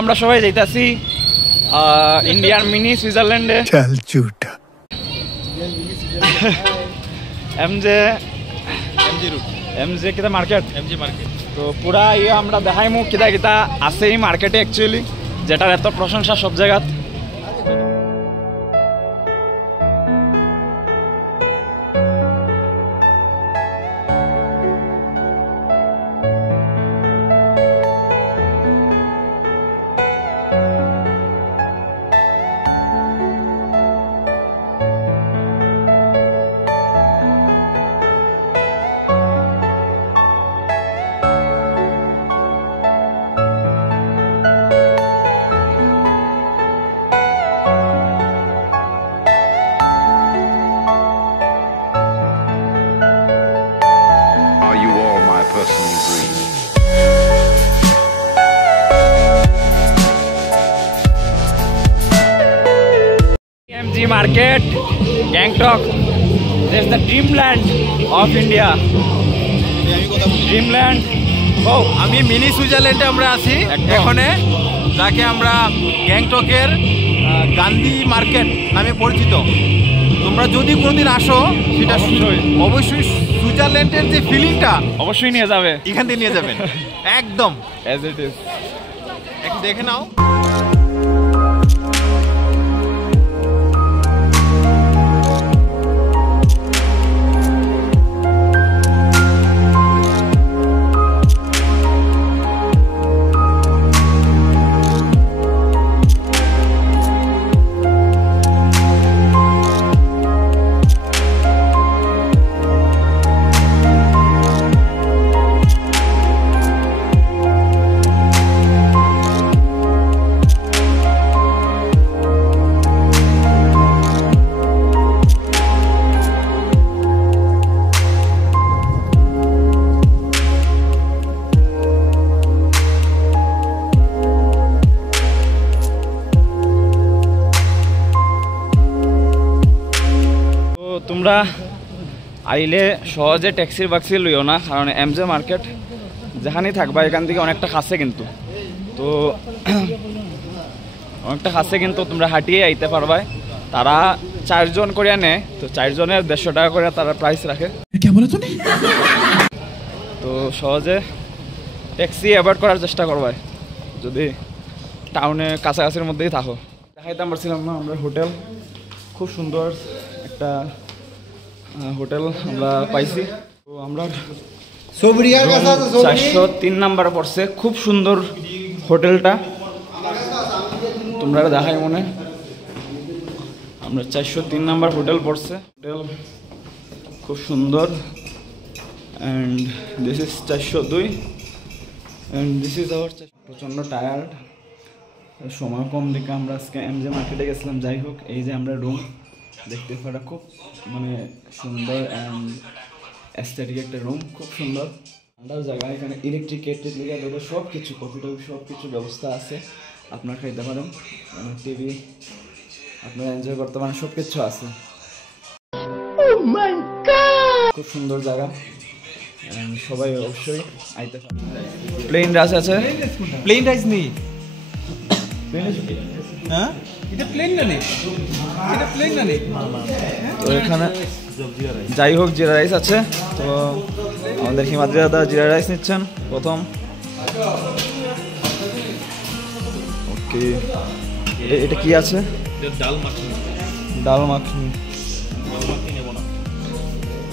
আমরা সবাই যাইতাছি ইন্ডিয়ান মিনি সুইজারল্যান্ডে। চল ঝুটা এমজে কিতা মার্কেট, তো পুরা আমরা দেখাইমু কিতা কিতা আছে এই মার্কেটে অ্যাকচুয়ালি, যেটার এত প্রশংসা সব জায়গাত। Personal dream. MG Market, Gangtok. This is the dreamland of India. Dreamland. Oh, আমি মিনি সুইজারল্যান্ডে আমরা আছি এখানে, যাকে আমরা গ্যাংটকের গান্ধী মার্কেট নামে পরিচিত। তোমরা যদি কোনোদিন আসো, সেটা অবশ্যই সুইজারল্যান্ডের যে ফিলিংটা অবশ্যই নিয়ে যাবে, এখান থেকে নিয়ে যাবেন একদম অ্যাজ ইট ইজ। একটু দেখে নাও। তোমরা আইলে সহজে ট্যাক্সির বাক্সি লইও না, কারণ এমজে মার্কেট যেখানেই থাকবা এখান থেকে অনেকটা কাছে, কিন্তু তো অনেকটা কাছে, কিন্তু তোমরা হাঁটিয়ে আইতে পারবা। তারা 4 জন করে নেয়, তো 4 জনের 150 টাকা করে তারা প্রাইস রাখে। তো সহজে ট্যাক্সি অ্যাভয়েড করার চেষ্টা করবা যদি টাউনে কাছাকাছির মধ্যেই থাকো। দেখাইতে পারছিলাম না, আমরা হোটেল, খুব সুন্দর একটা হোটেল আমরা পাইছি। তো আমরা 403 নাম্বার পড়ছে, খুব সুন্দর হোটেলটা, তোমরা দেখাই মনে। আমরা 403 নাম্বার হোটেল পড়ছে, হোটেল খুব সুন্দর। And this is 402 and this is our. প্রচণ্ড টায়ার্ড, সময় কম দেখে আমরা আজকে এমজে মার্কেটে গেছিলাম। যাই হোক, এই যে আমরা রুম দেখতে পারা, খুব মানে সুন্দর অ্যান্ড অ্যাস্থেটিক একটা রুম, খুব সুন্দর ঠান্ডার জায়গা। এখানে ইলেকট্রিক কেটলি থেকে সব কিছু, কফি টফি সব কিছু ব্যবস্থা আছে, আপনারা খাইতে পারেন। টিভি আপনারা এনজয় করতে পারেন, সব কিছু আছে। খুব সুন্দর জায়গা, সবাই অবশ্যই আইতে পারেন। প্লেন রাইস আছে, প্লেন রাইস নেই, হ্যাঁ এটা প্লেন না নেই, এটা প্লেন না নেই। তো এখানে যাই হোক জিরা রাইস আছে। তো আমাদের হিমাদ্রি দাদা জিরা রাইস নিচ্ছেন প্রথম। ওকে, এটা কি আছে? ডাল মাখনি। ডাল মাখনি।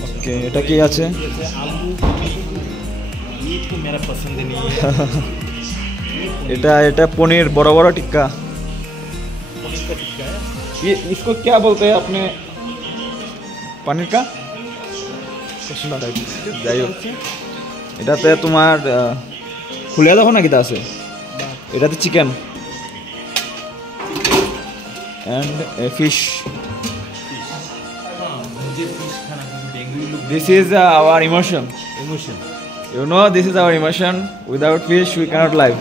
ওকে, এটা কি আছে? এটা पनीर बड़ा बड़ा टिक्का। ये इसको क्या बोलते हैं अपने? पनीर का যাই হোক, এটাতে তোমার খুলে দেখো না কিটা আছে, এটাতে chicken and a fish. This is our emotion. You know, this is our emotion. Without fish we cannot live.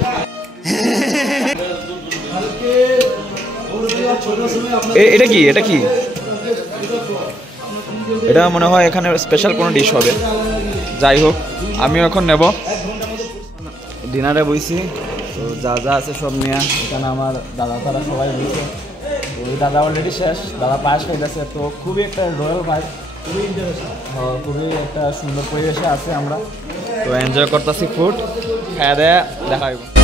এটা কি এটা মনে হয় এখানে স্পেশাল কোনো ডিশ হবে। যাই হোক, আমিও এখন নেব। ডিনারে বইছি, তো যা যা আছে সব নিয়ে এখানে আমার দাদা তারা সবাই রয়েছে। ওই দাদা অলরেডি শেষ, দাদা পায়েস খাইতেছে। তো খুবই একটা রয়্যাল ভাইব, খুবই ইন্টারেস্টিং, খুবই একটা সুন্দর পরিবেশে আছে আমরা। তো এনজয় করতেছি ফুড, খাওয়া দেয়া দেখা হইব।